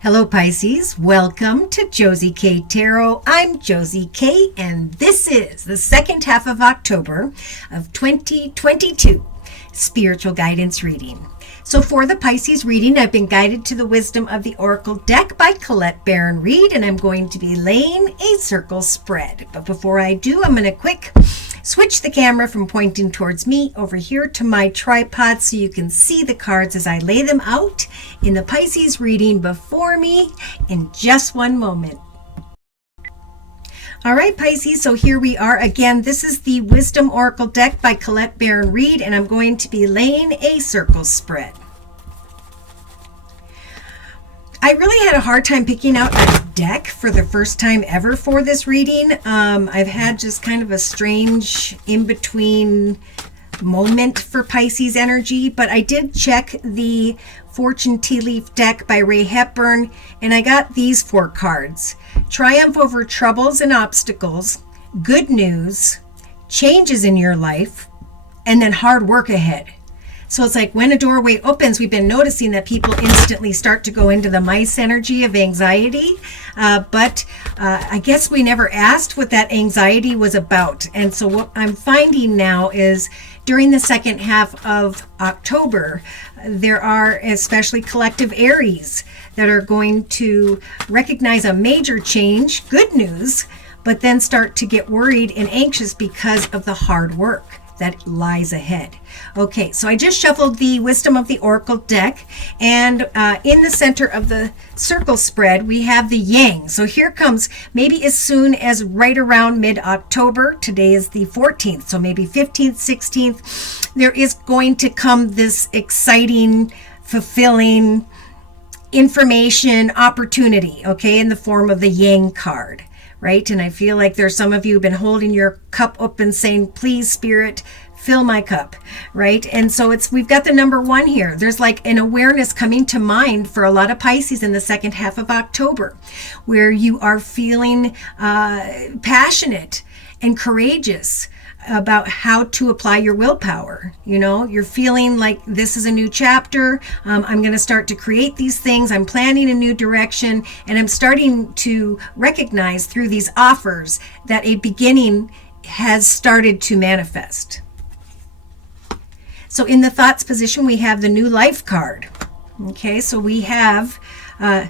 Hello Pisces, welcome to Josie K Tarot. I'm Josie K and this is the second half of October of 2022 spiritual guidance reading. So for the Pisces reading, I've been guided to the Wisdom of the Oracle deck by Colette Baron Reed, and I'm going to be laying a circle spread. But before I do, I'm going to quick switch the camera from pointing towards me over here to my tripod so you can see the cards as I lay them out in the Pisces reading before me in just one moment. All right, Pisces, so here we are again. This is the Wisdom Oracle deck by Colette Baron Reed, and I'm going to be laying a circle spread. I really had a hard time picking out a deck for the first time ever for this reading. I've had just kind of a strange in-between moment for Pisces energy, but I did check the Fortune Tea Leaf deck by Ray Hepburn, and I got these four cards: Triumph over troubles and obstacles, good news, changes in your life, and then hard work ahead. So it's like when a doorway opens, we've been noticing that people instantly start to go into the mice energy of anxiety. But I guess we never asked what that anxiety was about. And so what I'm finding now is during the second half of October, there are especially collective Aries that are going to recognize a major change, good news, but then start to get worried and anxious because of the hard work that lies ahead. Okay, so I just shuffled the Wisdom of the Oracle deck, and in the center of the circle spread, we have the Yang. So here comes maybe as soon as right around mid-October. Today is the 14th, so maybe 15th, 16th. There is going to come this exciting, fulfilling information opportunity, okay, in the form of the Yang card. Right? And I feel like there's some of you who've been holding your cup open saying, please, Spirit, fill my cup, right? And so we've got the number one here. There's like an awareness coming to mind for a lot of Pisces in the second half of October, where you are feeling passionate and courageous about how to apply your willpower. You know, you're feeling like this is a new chapter. I'm going to start to create these things. I'm planning a new direction, and I'm starting to recognize through these offers that a beginning has started to manifest. So in the thoughts position, we have the new life card. Okay, so we have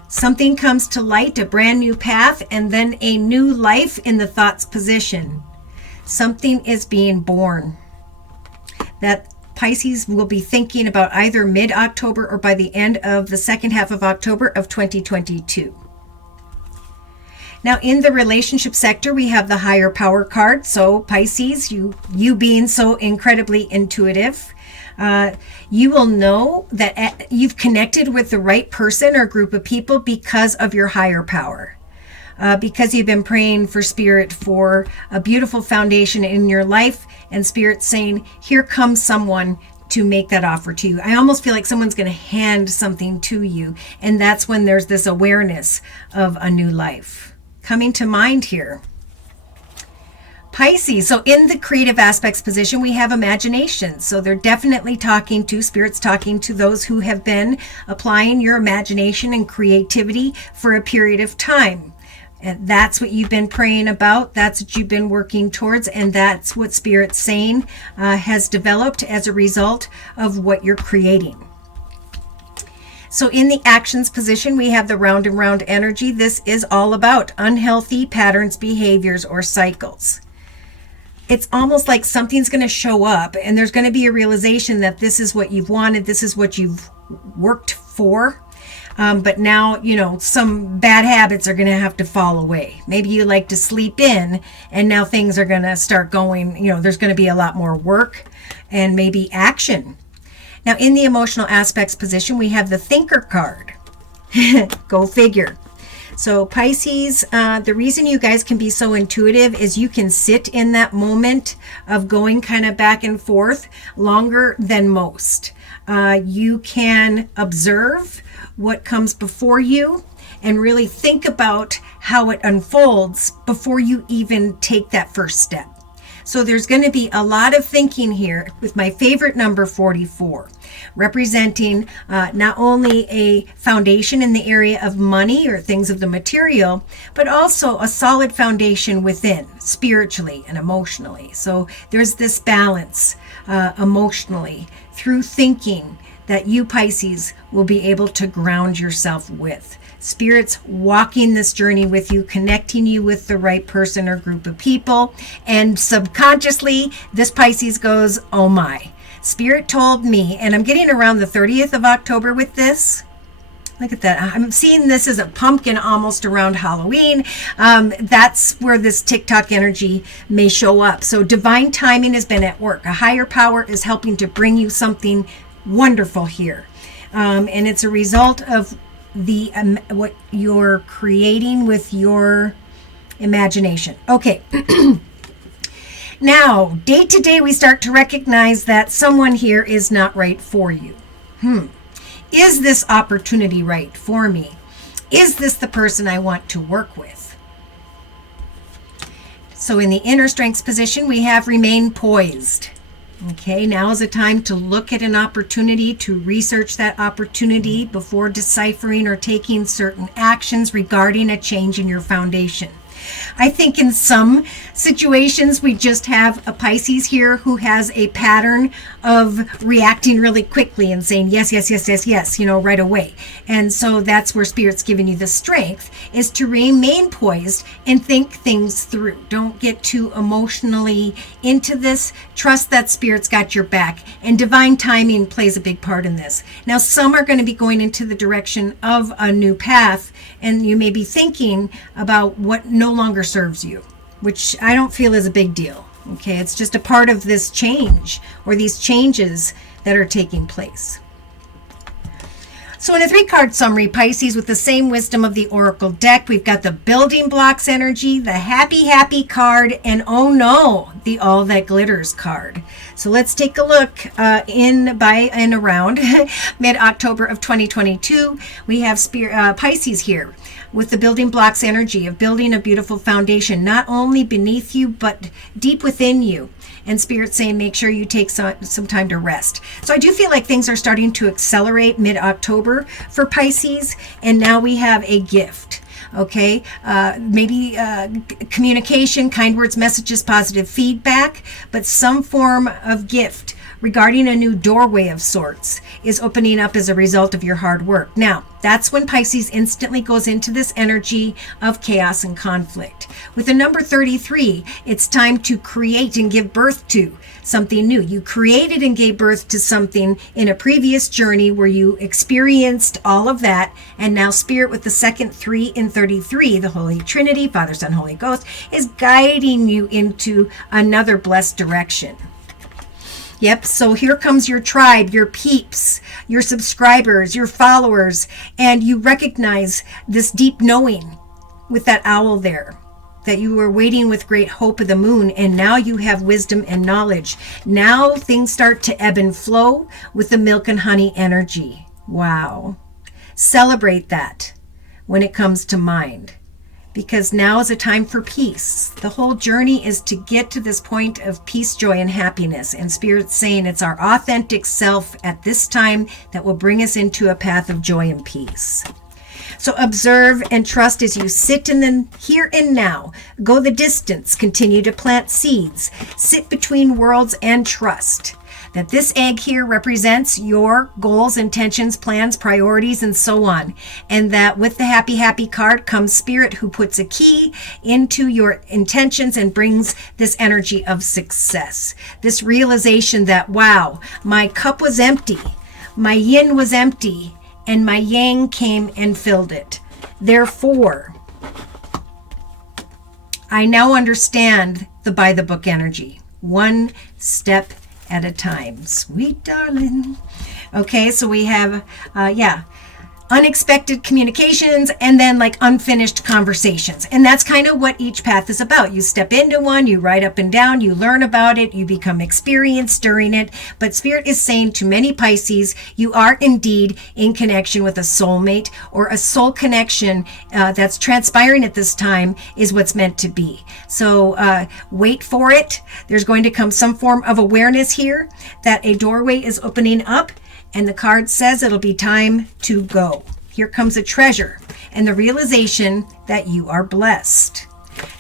something comes to light, a brand new path, and then a new life in the thoughts position. Something is being born that Pisces will be thinking about either mid-October or by the end of the second half of October of 2022. Now in the relationship sector, we have the higher power card. So Pisces, you being so incredibly intuitive, you will know that you've connected with the right person or group of people because of your higher power. Because you've been praying for Spirit for a beautiful foundation in your life, and Spirit saying, here comes someone to make that offer to you. I almost feel like someone's going to hand something to you, and that's when there's this awareness of a new life coming to mind here. Pisces, so in the creative aspects position, we have imagination. So they're definitely talking to, Spirit's talking to those who have been applying your imagination and creativity for a period of time. And that's what you've been praying about. That's what you've been working towards. And that's what Spirit's saying has developed as a result of what you're creating. So in the actions position, we have the round and round energy. This is all about unhealthy patterns, behaviors, or cycles. It's almost like something's going to show up and there's going to be a realization that this is what you've wanted. This is what you've worked for. But now, you know, some bad habits are going to have to fall away. Maybe you like to sleep in, and now things are going to start going, you know, there's going to be a lot more work and maybe action. Now, in the emotional aspects position, we have the thinker card. Go figure. So Pisces, the reason you guys can be so intuitive is you can sit in that moment of going kind of back and forth longer than most. You can observe what comes before you and really think about how it unfolds before you even take that first step. So there's going to be a lot of thinking here with my favorite number 44, representing not only a foundation in the area of money or things of the material, but also a solid foundation within, spiritually and emotionally. So there's this balance emotionally through thinking that you, Pisces, will be able to ground yourself with. Spirit's walking this journey with you, connecting you with the right person or group of people. And subconsciously, this Pisces goes, oh my. Spirit told me, and I'm getting around the 30th of October with this. Look at that. I'm seeing this as a pumpkin almost around Halloween. That's where this TikTok energy may show up. So divine timing has been at work. A higher power is helping to bring you something wonderful here. And it's a result of the what you're creating with your imagination. Okay. Now, day to day, we start to recognize that someone here is not right for you. Is this opportunity right for me? Is this the person I want to work with? So in the inner strengths position, we have remain poised. Okay, now is the time to look at an opportunity, to research that opportunity before deciphering or taking certain actions regarding a change in your foundation. I think in some situations we just have a Pisces here who has a pattern of reacting really quickly and saying yes, yes, yes, yes, yes, right away. And so that's where Spirit's giving you the strength, is to remain poised and think things through. Don't get too emotionally into this. Trust that Spirit's got your back. And divine timing plays a big part in this. Now, some are going to be going into the direction of a new path, and you may be thinking about what no longer serves you, which I don't feel is a big deal. Okay, it's just a part of this change or these changes that are taking place. So in a 3-card summary, Pisces, with the same wisdom of the Oracle deck, we've got the building blocks energy, the happy card, and oh no, the all that glitters card. So let's take a look in by and around mid-October of 2022. We have Pisces here with the building blocks energy of building a beautiful foundation, not only beneath you, but deep within you. And Spirit saying, make sure you take some time to rest. So I do feel like things are starting to accelerate mid-October for Pisces. And now we have a gift. Okay, maybe communication, kind words, messages, positive feedback, but some form of gift regarding a new doorway of sorts is opening up as a result of your hard work. Now, that's when Pisces instantly goes into this energy of chaos and conflict. With the number 33, it's time to create and give birth to something new. You created and gave birth to something in a previous journey where you experienced all of that, and now Spirit with the second 3 in 33, the Holy Trinity, Father, Son, Holy Ghost, is guiding you into another blessed direction. Yep, so here comes your tribe, your peeps, your subscribers, your followers, and you recognize this deep knowing with that owl there, that you were waiting with great hope of the moon, and now you have wisdom and knowledge. Now things start to ebb and flow with the milk and honey energy. Wow. Celebrate that when it comes to mind, because now is a time for peace. The whole journey is to get to this point of peace, joy, and happiness. And Spirit's saying it's our authentic self at this time that will bring us into a path of joy and peace. So observe and trust as you sit in the here and now. Go the distance. Continue to plant seeds. Sit between worlds and trust that this egg here represents your goals, intentions, plans, priorities, and so on. And that with the happy card comes Spirit, who puts a key into your intentions and brings this energy of success. This realization that, wow, my cup was empty, my yin was empty, and my yang came and filled it. Therefore, I now understand the by the book energy. One step at a time. Sweet darling. Okay, so we have, unexpected communications, and then like unfinished conversations. And that's kind of what each path is about. You step into one, you ride up and down, you learn about it, you become experienced during it. But Spirit is saying to many Pisces, you are indeed in connection with a soulmate, or a soul connection that's transpiring at this time is what's meant to be. So wait for it. There's going to come some form of awareness here that a doorway is opening up. And the card says it'll be time to go. Here comes a treasure and the realization that you are blessed.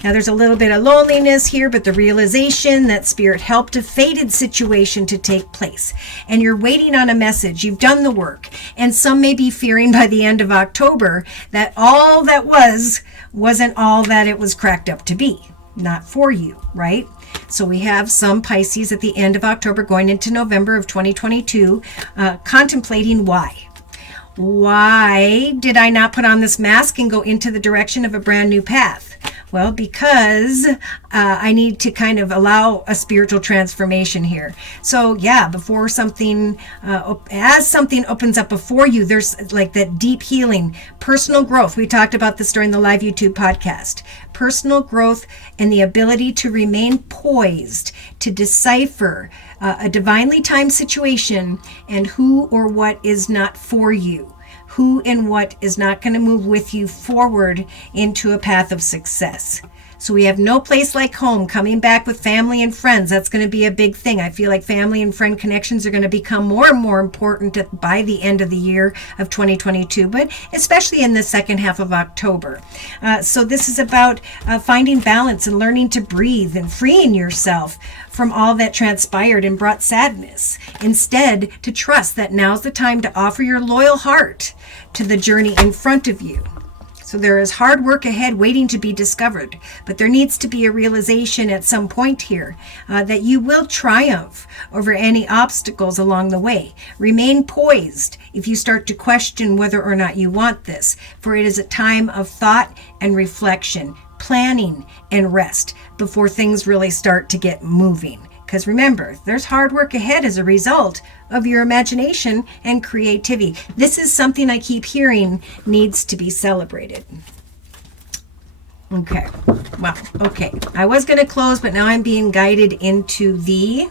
Now there's a little bit of loneliness here, but the realization that Spirit helped a fated situation to take place. And you're waiting on a message. You've done the work. And some may be fearing by the end of October that all that wasn't all that it was cracked up to be. Not for you, right? So we have some Pisces at the end of October going into November of 2022 contemplating why. Why did I not put on this mask and go into the direction of a brand new path? Well, because I need to kind of allow a spiritual transformation here. So yeah, before something, as something opens up before you, there's like that deep healing, personal growth. We talked about this during the live YouTube podcast. Personal growth and the ability to remain poised, to decipher a divinely timed situation and who or what is not for you. Who and what is not going to move with you forward into a path of success. So we have no place like home, coming back with family and friends. That's going to be a big thing. I feel like family and friend connections are going to become more and more important by the end of the year of 2022, but especially in the second half of October. So this is about finding balance and learning to breathe and freeing yourself from all that transpired and brought sadness. Instead, to trust that now's the time to offer your loyal heart to the journey in front of you. So there is hard work ahead waiting to be discovered, but there needs to be a realization at some point here that you will triumph over any obstacles along the way. Remain poised if you start to question whether or not you want this, for it is a time of thought and reflection, planning and rest before things really start to get moving. Because remember, there's hard work ahead as a result of your imagination and creativity. This is something I keep hearing needs to be celebrated. Okay. Well, okay. I was going to close, but now I'm being guided into the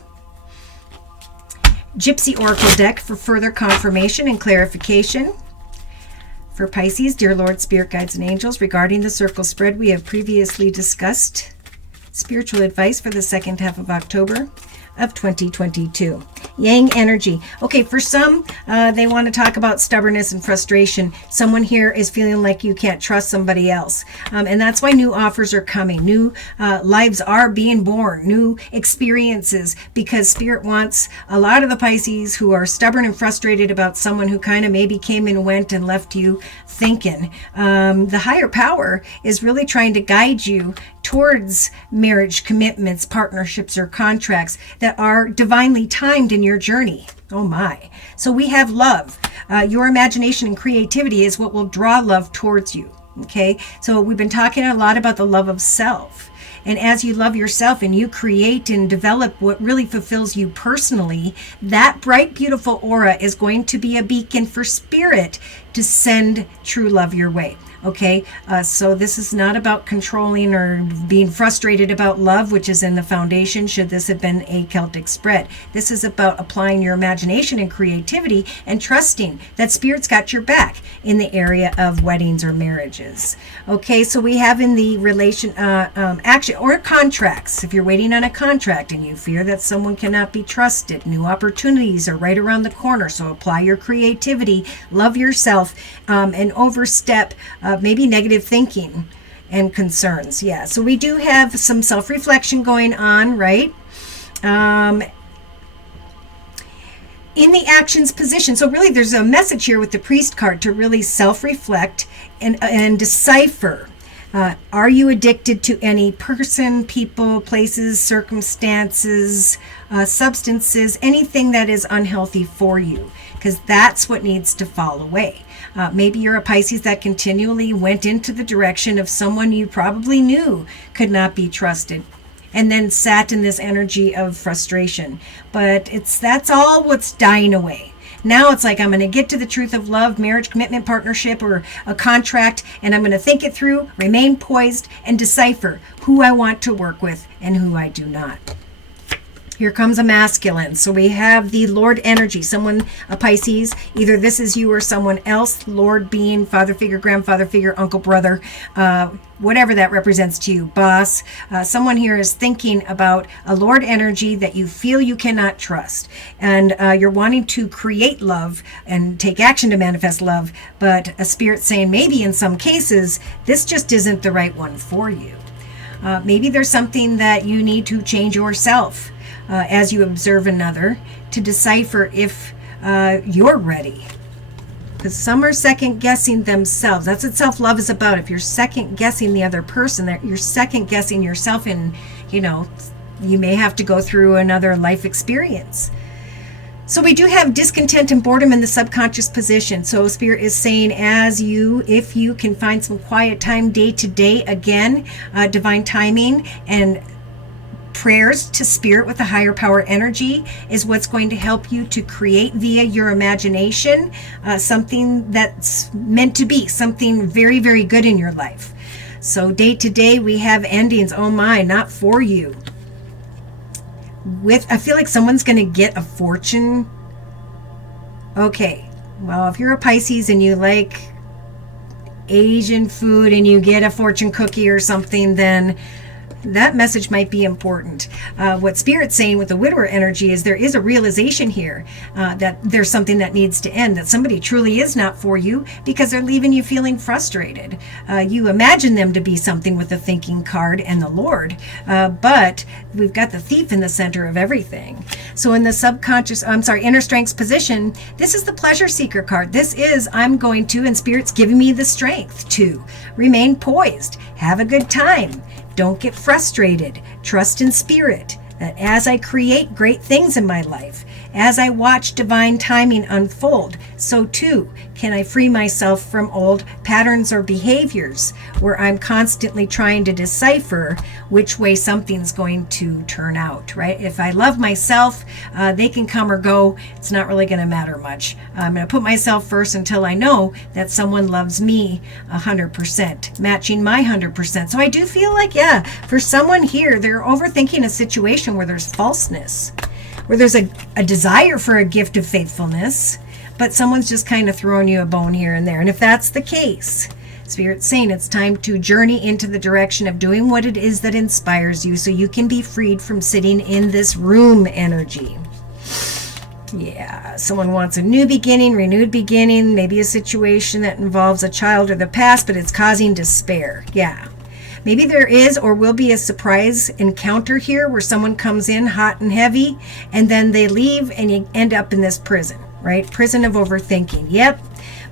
Gypsy Oracle deck for further confirmation and clarification. For Pisces, dear Lord, Spirit Guides and Angels, regarding the circle spread we have previously discussed, spiritual advice for the second half of October of 2022. Yang energy. Okay, for some, they want to talk about stubbornness and frustration. Someone here is feeling like you can't trust somebody else. And that's why new offers are coming. New lives are being born. New experiences, because Spirit wants a lot of the Pisces who are stubborn and frustrated about someone who kind of maybe came and went and left you thinking. The higher power is really trying to guide you towards marriage, commitments, partnerships, or contracts that are divinely timed in your journey. Oh my. So we have love. Your imagination and creativity is what will draw love towards you. Okay. So we've been talking a lot about the love of self. And as you love yourself and you create and develop what really fulfills you personally, that bright, beautiful aura is going to be a beacon for Spirit to send true love your way. Okay, so this is not about controlling or being frustrated about love, which is in the foundation should this have been a Celtic spread. This is about applying your imagination and creativity and trusting that Spirit's got your back in the area of weddings or marriages. Okay, so we have in the relation action or contracts. If you're waiting on a contract and you fear that someone cannot be trusted, new opportunities are right around the corner. So apply your creativity, love yourself, and overstep maybe negative thinking and concerns. Yeah, so we do have some self-reflection going on, right? In the actions position. So really there's a message here with the priest card to really self-reflect and decipher. Are you addicted to any person, people, places, circumstances, substances, anything that is unhealthy for you? Because that's what needs to fall away. Maybe you're a Pisces that continually went into the direction of someone you probably knew could not be trusted, and then sat in this energy of frustration. But that's all what's dying away. Now it's like I'm going to get to the truth of love, marriage, commitment, partnership, or a contract, and I'm going to think it through, remain poised, and decipher who I want to work with and who I do not. Here comes a masculine. So we have the Lord energy, someone, a Pisces, either this is you or someone else, Lord being father figure, grandfather figure, uncle, brother, whatever that represents to you, boss. Someone here is thinking about a Lord energy that you feel you cannot trust. And you're wanting to create love and take action to manifest love. But a spirit saying maybe in some cases, this just isn't the right one for you. Maybe there's something that you need to change yourself. As you observe another, to decipher if you're ready. Because some are second guessing themselves. That's what self-love is about. If you're second guessing the other person, that you're second guessing yourself, and you may have to go through another life experience. So we do have discontent and boredom in the subconscious position. So Spirit is saying, if you can find some quiet time day to day, again, divine timing and prayers to Spirit with a higher power energy is what's going to help you to create via your imagination something that's meant to be, something very, very good in your life. So day to day we have endings. Oh my, not for you. I feel like someone's going to get a fortune. Okay, well, if you're a Pisces and you like Asian food and you get a fortune cookie or something, then that message might be important. What Spirit's saying with the widower energy is there is a realization here that there's something that needs to end, that somebody truly is not for you because they're leaving you feeling frustrated. You imagine them to be something with the thinking card and the Lord, but we've got the thief in the center of everything. So in the inner strengths position, this is the pleasure seeker card. This is, I'm going to, and Spirit's giving me the strength to remain poised, have a good time. Don't get frustrated. Trust in Spirit that as I create great things in my life, as I watch divine timing unfold, so too can I free myself from old patterns or behaviors where I'm constantly trying to decipher which way something's going to turn out, right? If I love myself, they can come or go. It's not really going to matter much. I'm going to put myself first until I know that someone loves me 100%, matching my 100%. So I do feel like, for someone here, they're overthinking a situation where there's falseness, where there's a desire for a gift of faithfulness, but someone's just kind of throwing you a bone here and there. And if that's the case, Spirit's saying it's time to journey into the direction of doing what it is that inspires you so you can be freed from sitting in this room energy. Yeah, someone wants a new beginning, renewed beginning, maybe a situation that involves a child or the past, but it's causing despair. Yeah. Maybe there is or will be a surprise encounter here where someone comes in hot and heavy and then they leave and you end up in this prison, right? Prison of overthinking. Yep.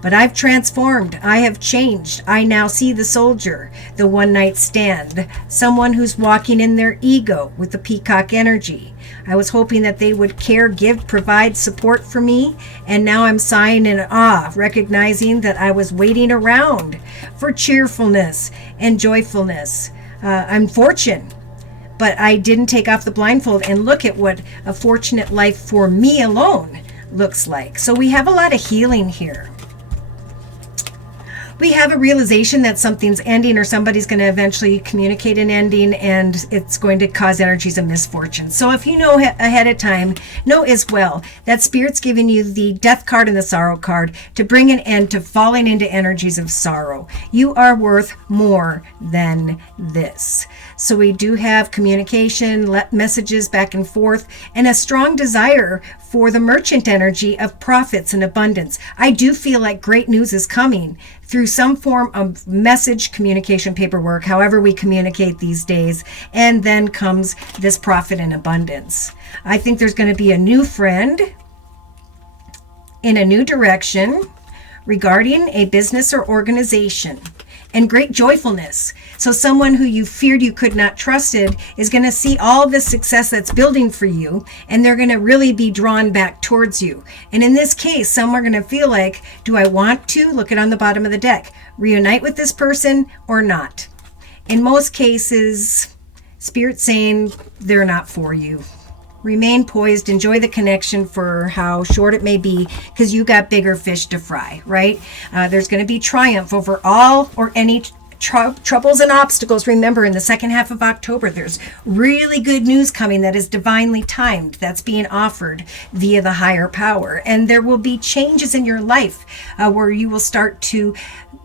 But I've transformed. I have changed. I now see the soldier, the one night stand, someone who's walking in their ego with the peacock energy. I was hoping that they would care, give, provide support for me, and now I'm sighing in awe, recognizing that I was waiting around for cheerfulness and joyfulness. I'm fortunate, but I didn't take off the blindfold and look at what a fortunate life for me alone looks like. So we have a lot of healing here. We have a realization that something's ending or somebody's going to eventually communicate an ending and it's going to cause energies of misfortune. So if you know ahead of time, know as well that Spirit's giving you the death card and the sorrow card to bring an end to falling into energies of sorrow. You are worth more than this. So we do have communication, messages back and forth, and a strong desire for the merchant energy of profits and abundance. I do feel like great news is coming through some form of message, communication, paperwork, however we communicate these days, and then comes this profit and abundance. I think there's going to be a new friend in a new direction regarding a business or organization, and great joyfulness. So someone who you feared you could not trusted is going to see all the success that's building for you, and they're going to really be drawn back towards you. And in this case, some are going to feel like, do I want to, look it on the bottom of the deck, reunite with this person or not? In most cases, Spirit's saying they're not for you. Remain poised. Enjoy the connection for how short it may be, because you got bigger fish to fry, right? There's going to be triumph over all or any troubles and obstacles. Remember, in the second half of October, there's really good news coming that is divinely timed, that's being offered via the higher power. And there will be changes in your life where you will start to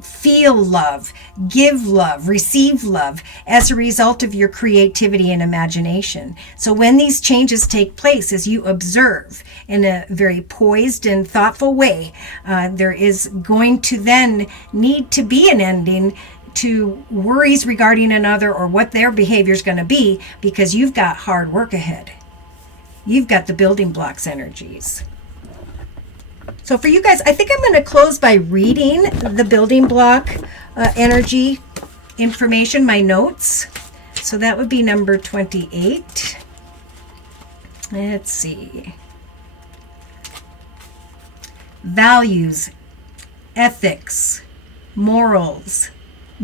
feel love, give love, receive love as a result of your creativity and imagination. So when these changes take place, as you observe in a very poised and thoughtful way, there is going to then need to be an ending to worries regarding another or what their behavior is going to be, because you've got hard work ahead. You've got the building blocks energies. So for you guys, I think I'm going to close by reading the building block energy information, my notes. So that would be number 28. Let's see. Values, ethics, morals,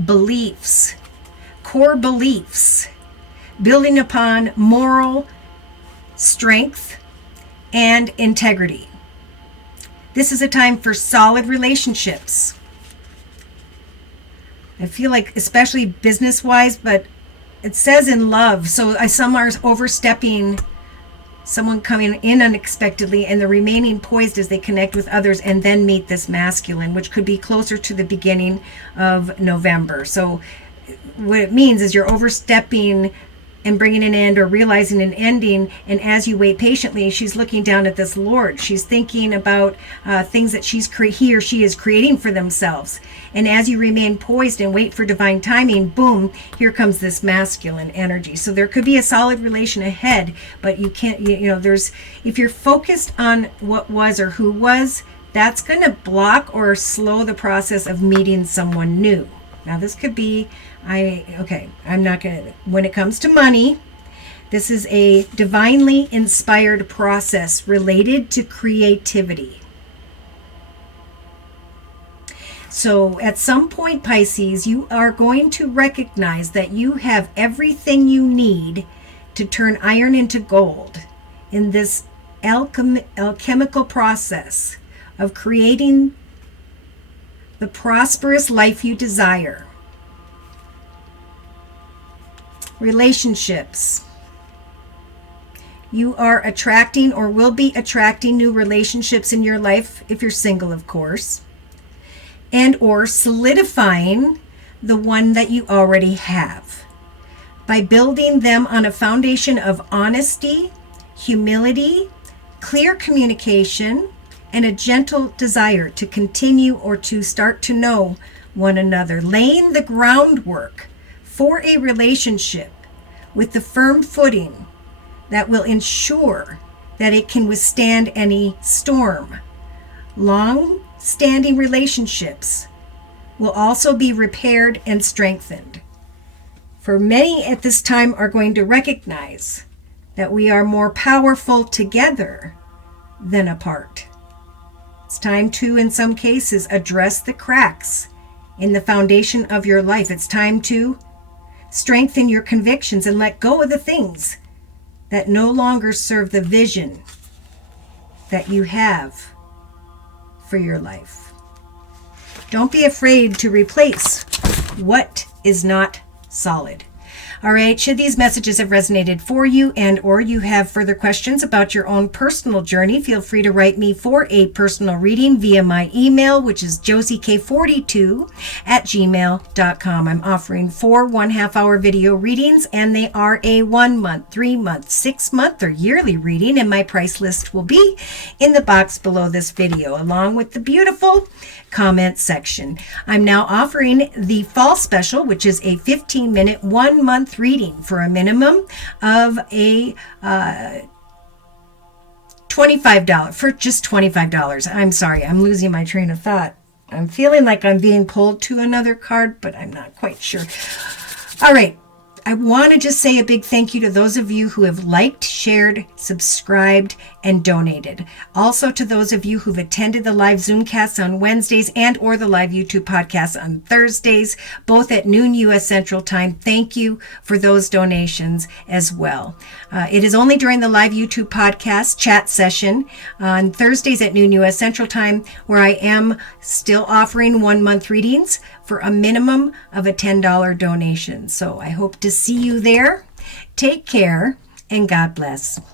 beliefs, core beliefs, building upon moral strength and integrity. This is a time for solid relationships. I feel like, especially business-wise, but it says in love. So some are overstepping, someone coming in unexpectedly, and the remaining poised as they connect with others and then meet this masculine, which could be closer to the beginning of November. So what it means is you're overstepping and bringing an end or realizing an ending, and as you wait patiently, she's looking down at this Lord. She's thinking about things that he or she is creating for themselves. And as you remain poised and wait for divine timing, boom, here comes this masculine energy. So there could be a solid relation ahead, but you can't, there's, if you're focused on what was or who was, that's going to block or slow the process of meeting someone new. Now this could be, I'm not going to, when it comes to money, this is a divinely inspired process related to creativity. So at some point, Pisces, you are going to recognize that you have everything you need to turn iron into gold in this alchemical process of creating the prosperous life you desire. Relationships. You are attracting or will be attracting new relationships in your life, if you're single, of course, and or solidifying the one that you already have by building them on a foundation of honesty, humility, clear communication, and a gentle desire to continue or to start to know one another, laying the groundwork for a relationship with the firm footing that will ensure that it can withstand any storm. Long-standing relationships will also be repaired and strengthened. For many at this time are going to recognize that we are more powerful together than apart. It's time to, in some cases, address the cracks in the foundation of your life. It's time to strengthen your convictions and let go of the things that no longer serve the vision that you have for your life. Don't be afraid to replace what is not solid. All right, should these messages have resonated for you and or you have further questions about your own personal journey, feel free to write me for a personal reading via my email, which is josiek42@gmail.com. I'm offering 4 1/2-hour video readings, and they are a 1 month, 3 month, 6 month, or yearly reading, and my price list will be in the box below this video, along with the beautiful comment section. I'm now offering the fall special, which is a 15-minute, 1 month reading for a minimum of a $25, for just $25. I'm sorry, I'm losing my train of thought. I'm feeling like I'm being pulled to another card, but I'm not quite sure. All right. I want to just say a big thank you to those of you who have liked, shared, subscribed, and donated. Also to those of you who've attended the live Zoomcasts on Wednesdays and or the live YouTube podcasts on Thursdays, both at noon U.S. Central Time. Thank you for those donations as well. It is only during the live YouTube podcast chat session on Thursdays at noon U.S. Central Time where I am still offering 1 month readings for a minimum of a $10 donation. So I hope to see you there. Take care and God bless.